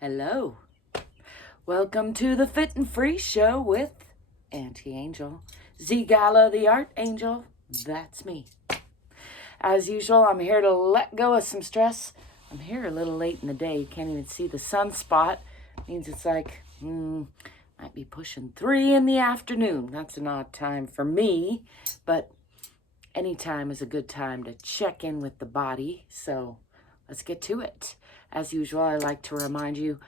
Hello. Welcome to the Fit and Free Show with Auntie Angel. ZGALA the Art Angel, that's me. As usual, I'm here to let go of some stress. I'm here a little late in the day. You can't even see the sunspot. Means it's like, might be pushing 3 in the afternoon. That's an odd time for me, but any time is a good time to check in with the body. So let's get to it. As usual, I like to remind you,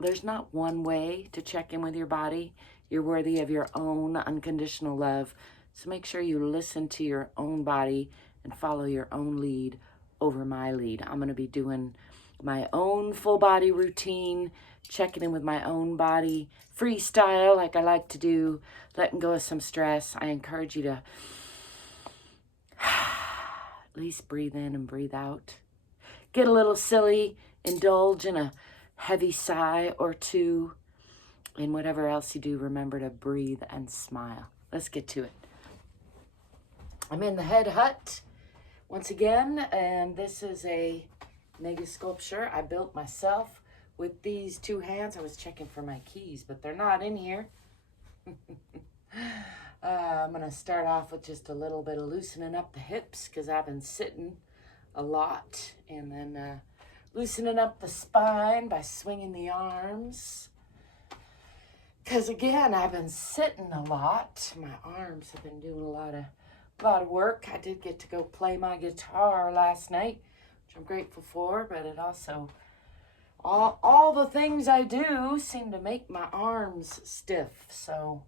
there's not one way to check in with your body. You're worthy of your own unconditional love. So make sure you listen to your own body and follow your own lead over my lead. I'm going to be doing my own full body routine, checking in with my own body, freestyle like I like to do, letting go of some stress. I encourage you to at least breathe in and breathe out. Get a little silly, indulge in a heavy sigh or two. And whatever else you do, remember to breathe and smile. Let's get to it. I'm in the Head Hutt once again, and this is a Mega-Sculpture I built myself with these 2 hands. I was checking for my keys, but they're not in here. I'm going to start off with just a little bit of loosening up the hips because I've been sitting a lot, and then loosening up the spine by swinging the arms. Because again, I've been sitting a lot. My arms have been doing a lot of work. I did get to go play my guitar last night, which I'm grateful for, but it also, all the things I do seem to make my arms stiff. So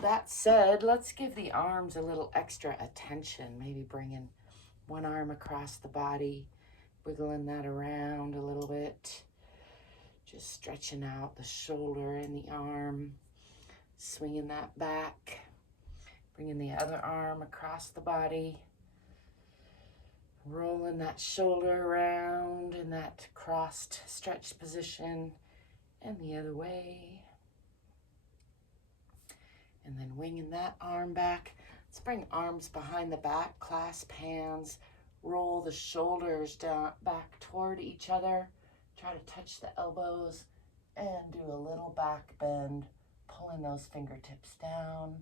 that said, let's give the arms a little extra attention. Maybe bringing one arm across the body, wiggling that around a little bit. Just stretching out the shoulder and the arm, swinging that back, bringing the other arm across the body, rolling that shoulder around in that crossed, stretched position, and the other way. And then winging that arm back. Let's bring arms behind the back, clasp hands, roll the shoulders down back toward each other. Try to touch the elbows and do a little back bend, pulling those fingertips down.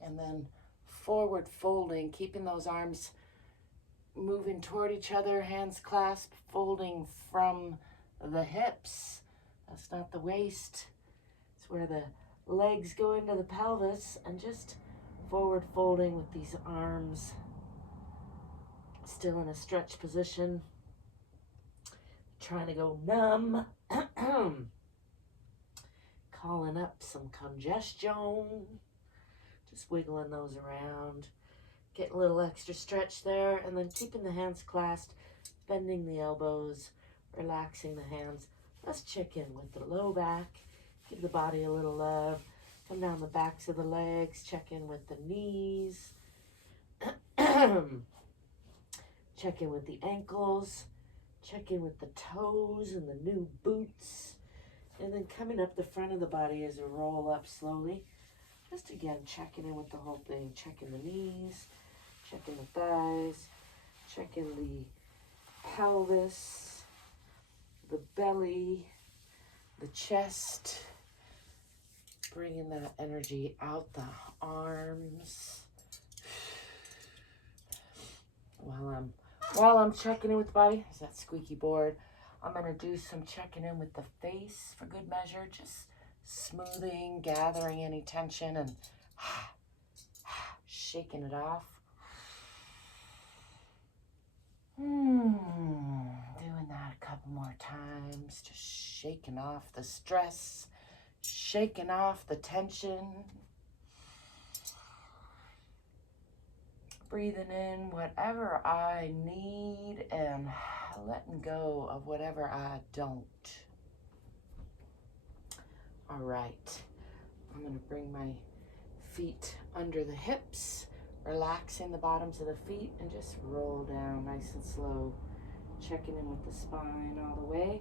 And then forward folding, keeping those arms moving toward each other, hands clasped, folding from the hips. That's not the waist. It's where the legs go into the pelvis, and just forward folding with these arms still in a stretch position, trying to go numb, calling up some congestion, just wiggling those around, getting a little extra stretch there, and then keeping the hands clasped, bending the elbows, relaxing the hands. Let's check in with the low back, give the body a little love, come down the backs of the legs, check in with the knees, check in with the ankles, check in with the toes and the new boots, and then coming up the front of the body as a roll up slowly. Just again, checking in with the whole thing, checking the knees, checking the thighs, checking the pelvis, the belly, the chest, bringing that energy out the arms. While I'm checking in with the body, is that squeaky board, I'm going to do some checking in with the face for good measure, just smoothing, gathering any tension, and shaking it off. Doing that a couple more times, just shaking off the stress, shaking off the tension. Breathing in whatever I need and letting go of whatever I don't. All right, I'm going to bring my feet under the hips, relaxing the bottoms of the feet, and just roll down nice and slow, checking in with the spine all the way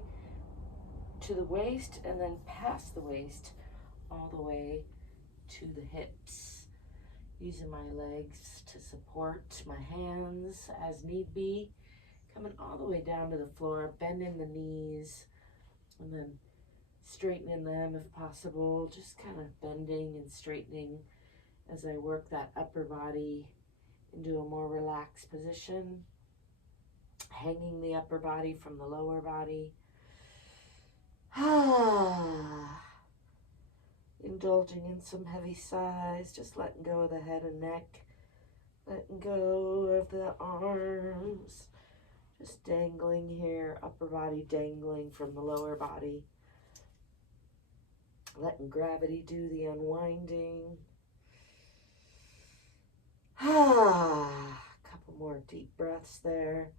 to the waist, and then past the waist all the way to the hips. Using my legs to support my hands as need be, Coming all the way down to the floor, bending the knees, and then straightening them if possible. Just kind of bending and straightening as I work that upper body into a more relaxed position. Hanging the upper body from the lower body. Indulging in some heavy sighs, just letting go of the head and neck. Letting go of the arms. Just dangling here, upper body dangling from the lower body. Letting gravity do the unwinding. Couple more deep breaths there.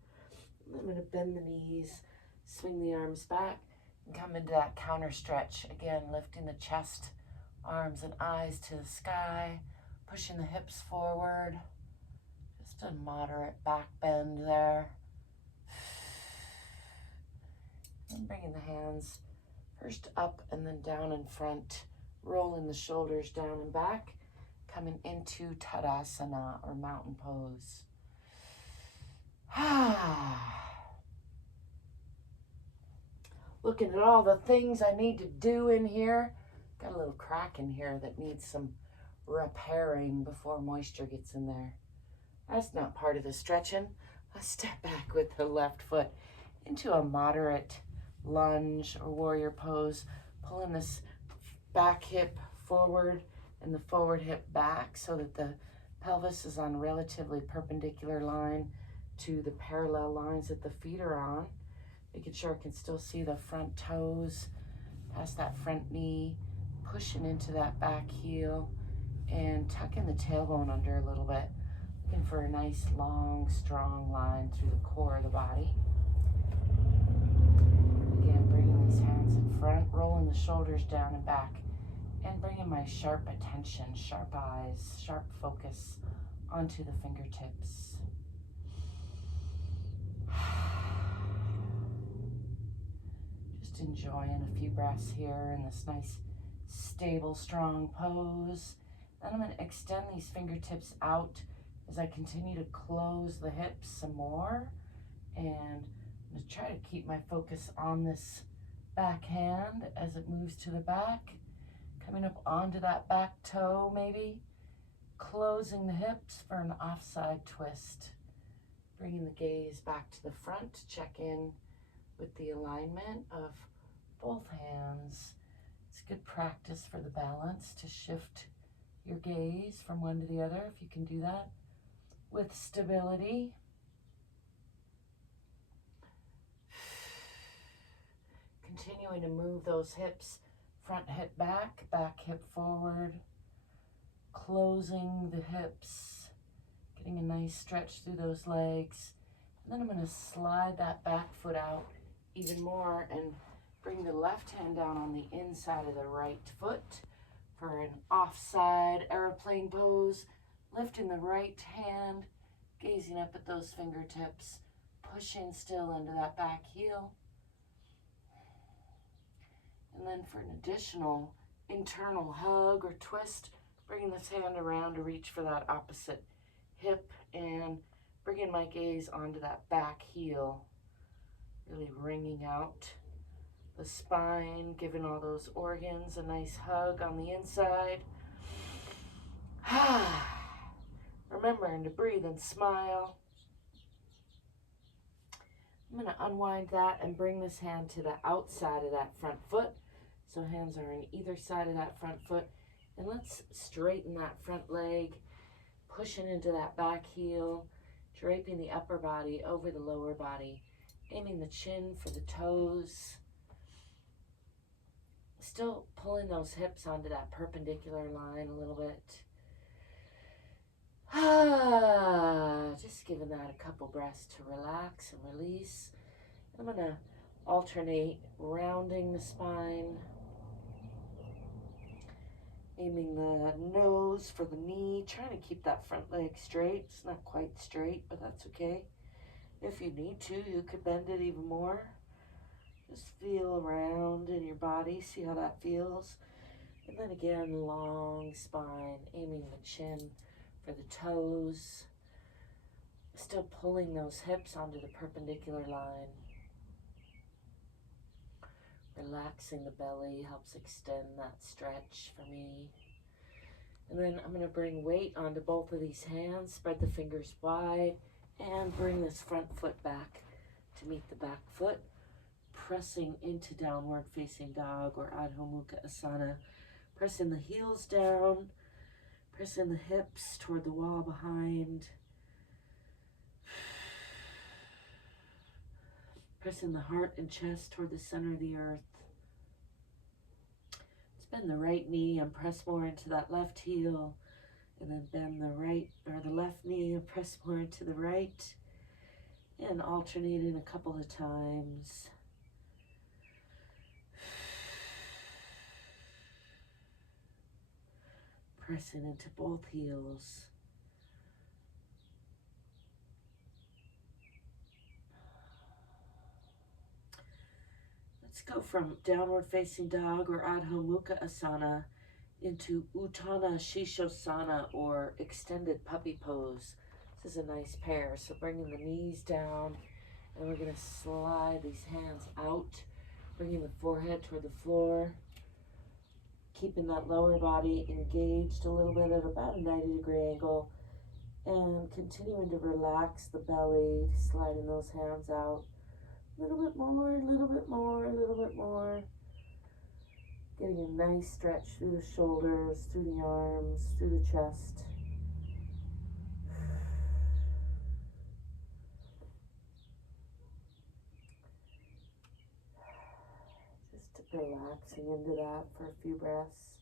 I'm going to bend the knees, swing the arms back, and come into that counter stretch. Again, lifting the chest, arms and eyes to the sky, pushing the hips forward. Just a moderate back bend there. And bringing the hands first up and then down in front, rolling the shoulders down and back, coming into Tadasana or mountain pose. Looking at all the things I need to do in here. Got a little crack in here that needs some repairing before moisture gets in there. That's not part of the stretching. Let's step back with the left foot into a moderate lunge or warrior pose, pulling this back hip forward and the forward hip back so that the pelvis is on a relatively perpendicular line to the parallel lines that the feet are on. Making sure I can still see the front toes, past that front knee, pushing into that back heel and tucking the tailbone under a little bit. Looking for a nice, long, strong line through the core of the body. Again, bringing these hands in front, rolling the shoulders down and back, and bringing my sharp attention, sharp eyes, sharp focus onto the fingertips. Just enjoying a few breaths here in this nice, stable, strong pose. Then I'm going to extend these fingertips out as I continue to close the hips some more. And I'm going to try to keep my focus on this back hand as it moves to the back. Coming up onto that back toe maybe. Closing the hips for an offside twist. Bringing the gaze back to the front to check in with the alignment of both hands. It's good practice for the balance to shift your gaze from one to the other if you can do that with stability. Continuing to move those hips, front hip back, back hip forward, closing the hips, getting a nice stretch through those legs. And then I'm going to slide that back foot out even more and bring the left hand down on the inside of the right foot for an offside airplane pose. Lifting the right hand, gazing up at those fingertips, pushing still into that back heel. And then for an additional internal hug or twist, bringing this hand around to reach for that opposite hip and bringing my gaze onto that back heel. Really wringing out the spine, giving all those organs a nice hug on the inside. Remembering to breathe and smile. I'm going to unwind that and bring this hand to the outside of that front foot. So hands are on either side of that front foot. And let's straighten that front leg, pushing into that back heel, draping the upper body over the lower body, aiming the chin for the toes. Still pulling those hips onto that perpendicular line a little bit. Just giving that a couple breaths to relax and release. I'm going to alternate rounding the spine, aiming the nose for the knee, trying to keep that front leg straight. It's not quite straight, but that's okay. If you need to, you could bend it even more. Just feel around in your body, see how that feels. And then again, long spine, aiming the chin for the toes. Still pulling those hips onto the perpendicular line. Relaxing the belly helps extend that stretch for me. And then I'm going to bring weight onto both of these hands, spread the fingers wide, and bring this front foot back to meet the back foot, pressing into downward facing dog or Adho Mukha Asana. Pressing the heels down, pressing the hips toward the wall behind. Pressing the heart and chest toward the center of the earth. Let's bend the right knee and press more into that left heel. And then bend the right or the left knee and press more into the right. And alternating a couple of times. Pressing into both heels. Let's go from downward facing dog or Adho Mukha Asana into Utthana Shishosana or extended puppy pose. This is a nice pair. So bringing the knees down, and we're going to slide these hands out, bringing the forehead toward the floor, keeping that lower body engaged a little bit at about a 90-degree angle, and continuing to relax the belly, sliding those hands out. A little bit more, a little bit more, a little bit more. Getting a nice stretch through the shoulders, through the arms, through the chest. Just relaxing into that for a few breaths.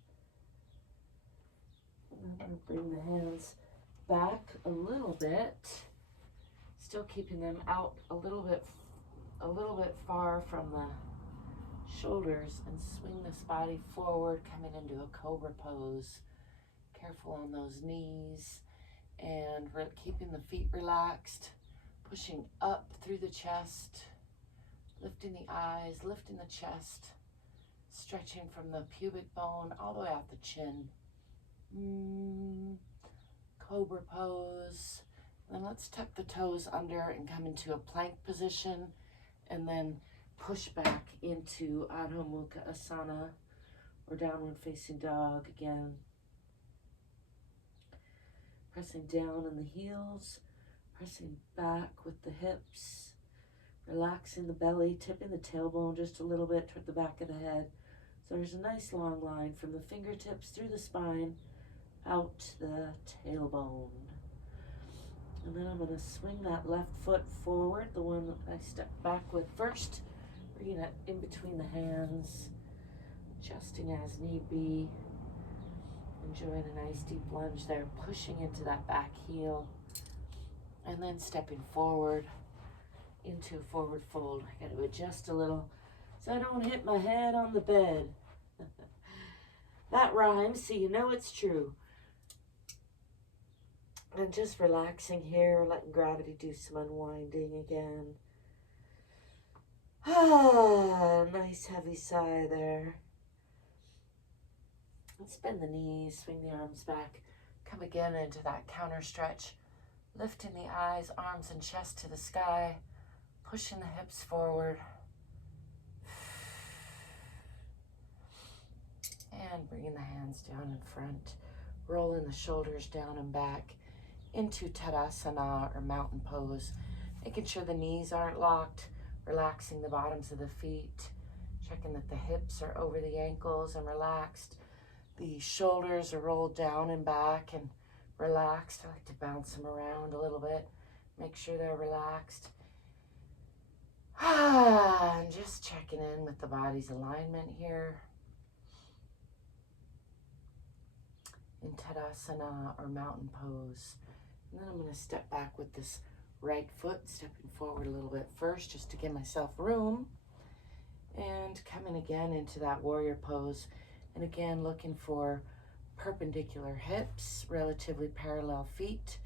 And I'm going to bring the hands back a little bit, still keeping them out a little bit far from the shoulders, and swing this body forward, coming into a cobra pose. Careful on those knees, and we're keeping the feet relaxed, pushing up through the chest, lifting the eyes, lifting the chest, stretching from the pubic bone all the way out the chin. Cobra pose. Then let's tuck the toes under and come into a plank position, and then push back into Adho Mukha Asana or downward facing dog again. Pressing down in the heels, pressing back with the hips, relaxing the belly, tipping the tailbone just a little bit toward the back of the head. So there's a nice long line from the fingertips through the spine, out the tailbone. And then I'm going to swing that left foot forward, the one that I stepped back with first, bringing it in between the hands, adjusting as need be, enjoying a nice deep lunge there, pushing into that back heel, and then stepping forward into a forward fold. I got to adjust a little so I don't hit my head on the bed. That rhymes, so you know it's true. And just relaxing here, letting gravity do some unwinding again. Ah, nice heavy sigh there. Let's bend the knees, swing the arms back, come again into that counter stretch, lifting the eyes, arms, and chest to the sky, pushing the hips forward. And bringing the hands down in front, rolling the shoulders down and back into Tadasana or mountain pose, making sure the knees aren't locked, relaxing the bottoms of the feet, checking that the hips are over the ankles and relaxed. The shoulders are rolled down and back and relaxed. I like to bounce them around a little bit, make sure they're relaxed. And just checking in with the body's alignment here. In Tadasana or mountain pose. And then I'm going to step back with this right foot, stepping forward a little bit first just to give myself room. And coming again into that warrior pose. And again, looking for perpendicular hips, relatively parallel feet.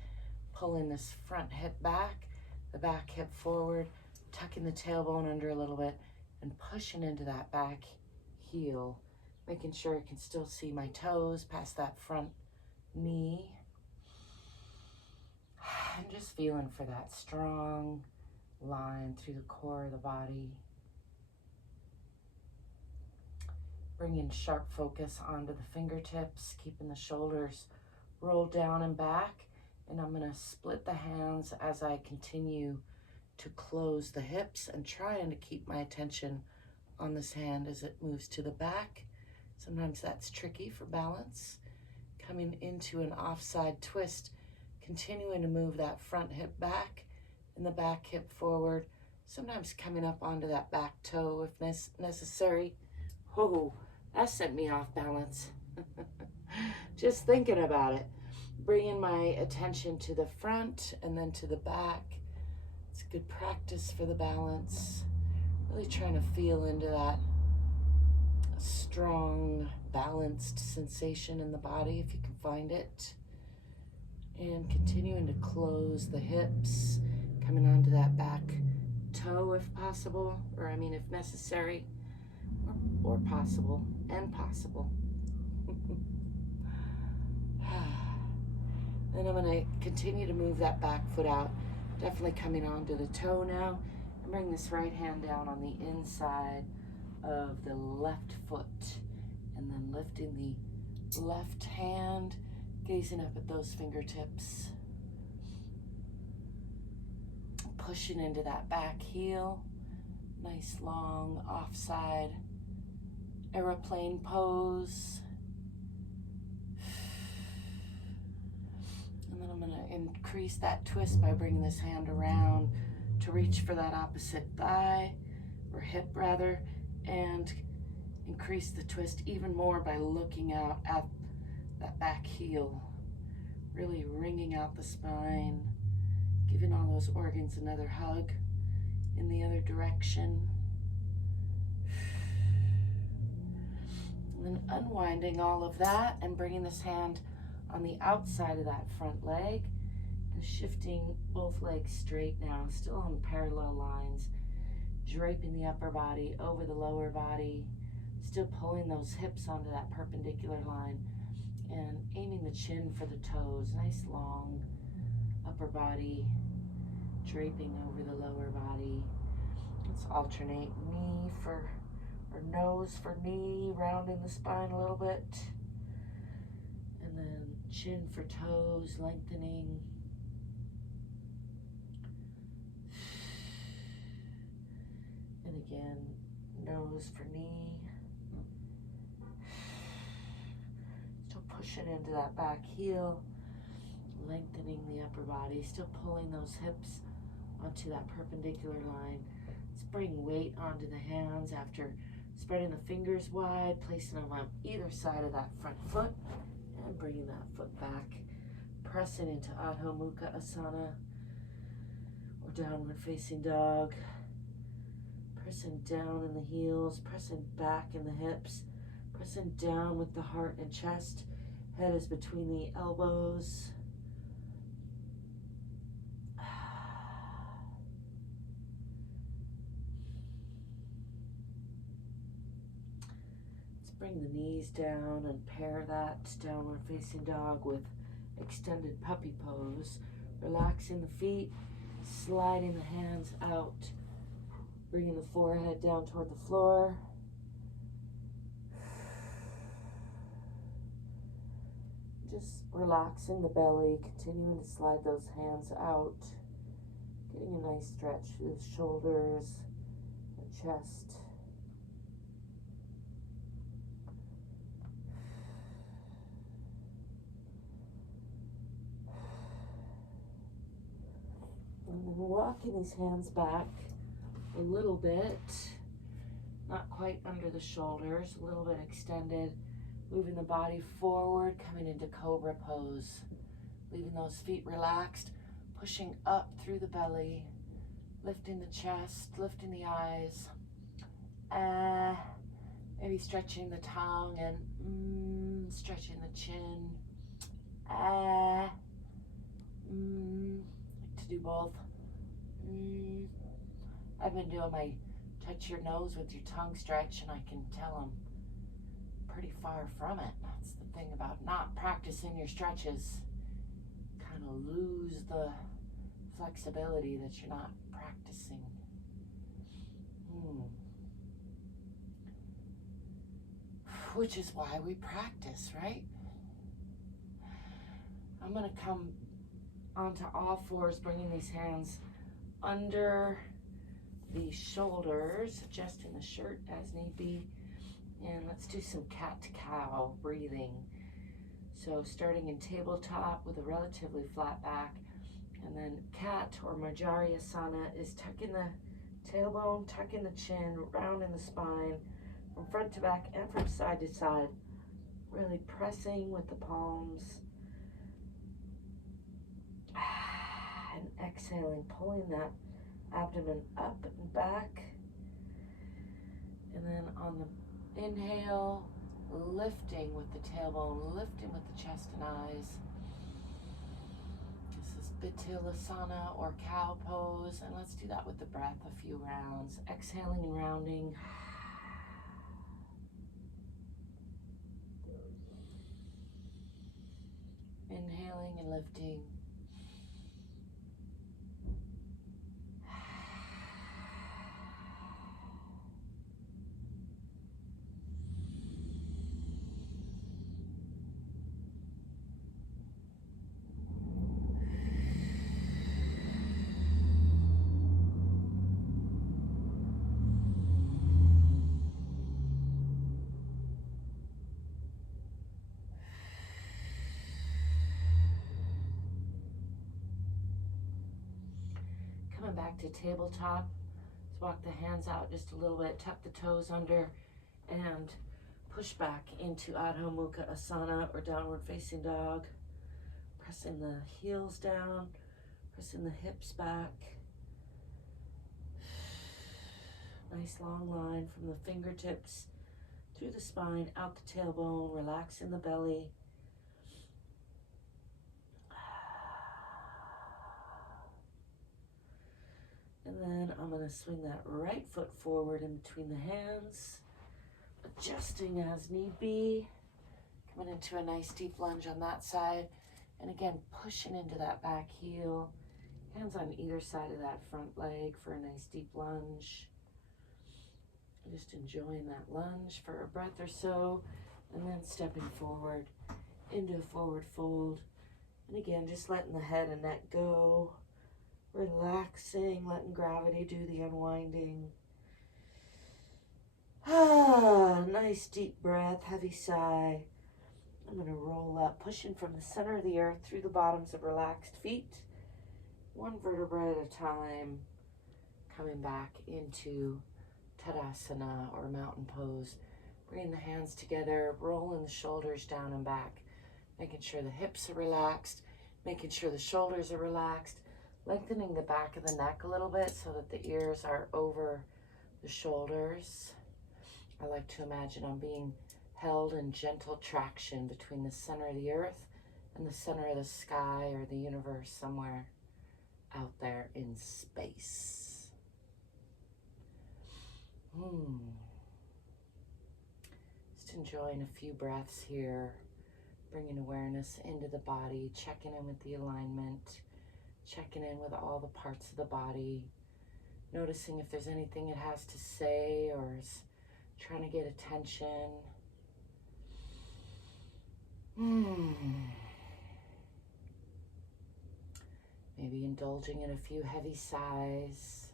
Pulling this front hip back, the back hip forward, tucking the tailbone under a little bit, and pushing into that back heel. Making sure I can still see my toes past that front knee. I'm just feeling for that strong line through the core of the body. Bringing sharp focus onto the fingertips, keeping the shoulders rolled down and back. And I'm going to split the hands as I continue to close the hips and trying to keep my attention on this hand as it moves to the back. Sometimes that's tricky for balance. Coming into an offside twist, continuing to move that front hip back and the back hip forward. Sometimes coming up onto that back toe if necessary. Oh, that sent me off balance. Just thinking about it. Bringing my attention to the front and then to the back. It's good practice for the balance. Really trying to feel into that strong, balanced sensation in the body if you can find it. And continuing to close the hips, coming onto that back toe if possible, or if necessary, or possible, and possible. Then I'm going to continue to move that back foot out, definitely coming onto the toe now, and bring this right hand down on the inside of the left foot, and then lifting the left hand, gazing up at those fingertips, pushing into that back heel, nice long offside aeroplane pose. And then I'm going to increase that twist by bringing this hand around to reach for that opposite thigh, or hip rather, and increase the twist even more by looking out at that back heel, really wringing out the spine, giving all those organs another hug in the other direction. And then unwinding all of that and bringing this hand on the outside of that front leg and shifting both legs straight now, still on parallel lines, draping the upper body over the lower body, still pulling those hips onto that perpendicular line and aiming the chin for the toes, nice long upper body draping over the lower body. Let's alternate knee for, or nose for knee, rounding the spine a little bit. And then chin for toes, lengthening. And again, nose for knee. Still pushing into that back heel, lengthening the upper body, still pulling those hips onto that perpendicular line. Let's bring weight onto the hands after spreading the fingers wide, placing them on either side of that front foot, and bringing that foot back, pressing into Adho Mukha Asana, or downward facing dog, pressing down in the heels, pressing back in the hips, pressing down with the heart and chest, head is between the elbows. Bring the knees down and pair that downward facing dog with extended puppy pose. Relaxing the feet, sliding the hands out, bringing the forehead down toward the floor. Just relaxing the belly, continuing to slide those hands out, getting a nice stretch through the shoulders and chest. And then walking these hands back a little bit, not quite under the shoulders, a little bit extended, moving the body forward, coming into cobra pose, leaving those feet relaxed, pushing up through the belly, lifting the chest, lifting the eyes, maybe stretching the tongue and stretching the chin, like to do both. I've been doing my touch your nose with your tongue stretch, and I can tell I'm pretty far from it. That's the thing about not practicing your stretches. Kind of lose the flexibility that you're not practicing. Which is why we practice, right? I'm going to come onto all fours, bringing these hands under the shoulders, adjusting the shirt as need be. And let's do some cat-to-cow breathing. So starting in tabletop with a relatively flat back, and then cat or Majari-asana is tucking the tailbone, tucking the chin, rounding the spine from front to back and from side to side, really pressing with the palms and exhaling, pulling that abdomen up and back. And then on the inhale, lifting with the tailbone, lifting with the chest and eyes. This is Batilasana or cow pose, and let's do that with the breath a few rounds. Exhaling and rounding. Inhaling and lifting. Coming back to tabletop, let's walk the hands out just a little bit, tuck the toes under, and push back into Adho Mukha Asana or downward facing dog. Pressing the heels down, pressing the hips back. Nice long line from the fingertips through the spine, out the tailbone, relaxing the belly. And then I'm going to swing that right foot forward in between the hands, adjusting as need be. Coming into a nice deep lunge on that side. And again, pushing into that back heel. Hands on either side of that front leg for a nice deep lunge. Just enjoying that lunge for a breath or so. And then stepping forward into a forward fold. And again, just letting the head and neck go. Relaxing, letting gravity do the unwinding. Nice deep breath, heavy sigh. I'm going to roll up, pushing from the center of the earth through the bottoms of relaxed feet, one vertebra at a time, coming back into Tadasana or mountain pose. Bringing the hands together, rolling the shoulders down and back, making sure the hips are relaxed, making sure the shoulders are relaxed. Lengthening the back of the neck a little bit so that the ears are over the shoulders. I like to imagine I'm being held in gentle traction between the center of the earth and the center of the sky or the universe somewhere out there in space. Just enjoying a few breaths here, bringing awareness into the body, checking in with the alignment. Checking in with all the parts of the body, noticing if there's anything it has to say or is trying to get attention. Maybe indulging in a few heavy sighs.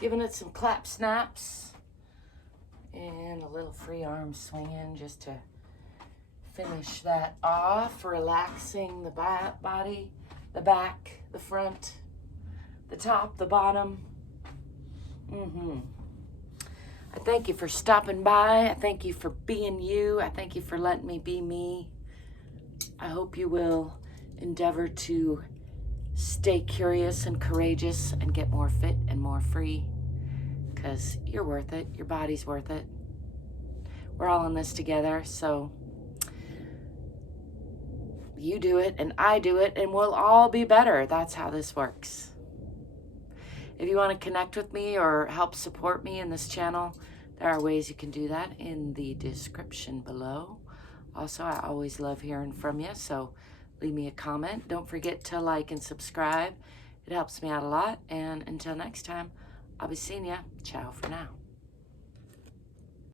Giving it some clap snaps and a little free arm swinging just to finish that off. Relaxing the body, the back, the front, the top, the bottom. I thank you for stopping by. I thank you for being you. I thank you for letting me be me. I hope you will endeavor to stay curious and courageous and get more fit and more free, because you're worth it. Your body's worth it. We're all in this together, so you do it and I do it and we'll all be better. That's how this works. If you want to connect with me or help support me in this channel, there are ways you can do that in the description below. Also, I always love hearing from you, so leave me a comment. Don't forget to like and subscribe. It helps me out a lot. And until next time, I'll be seeing ya. Ciao for now.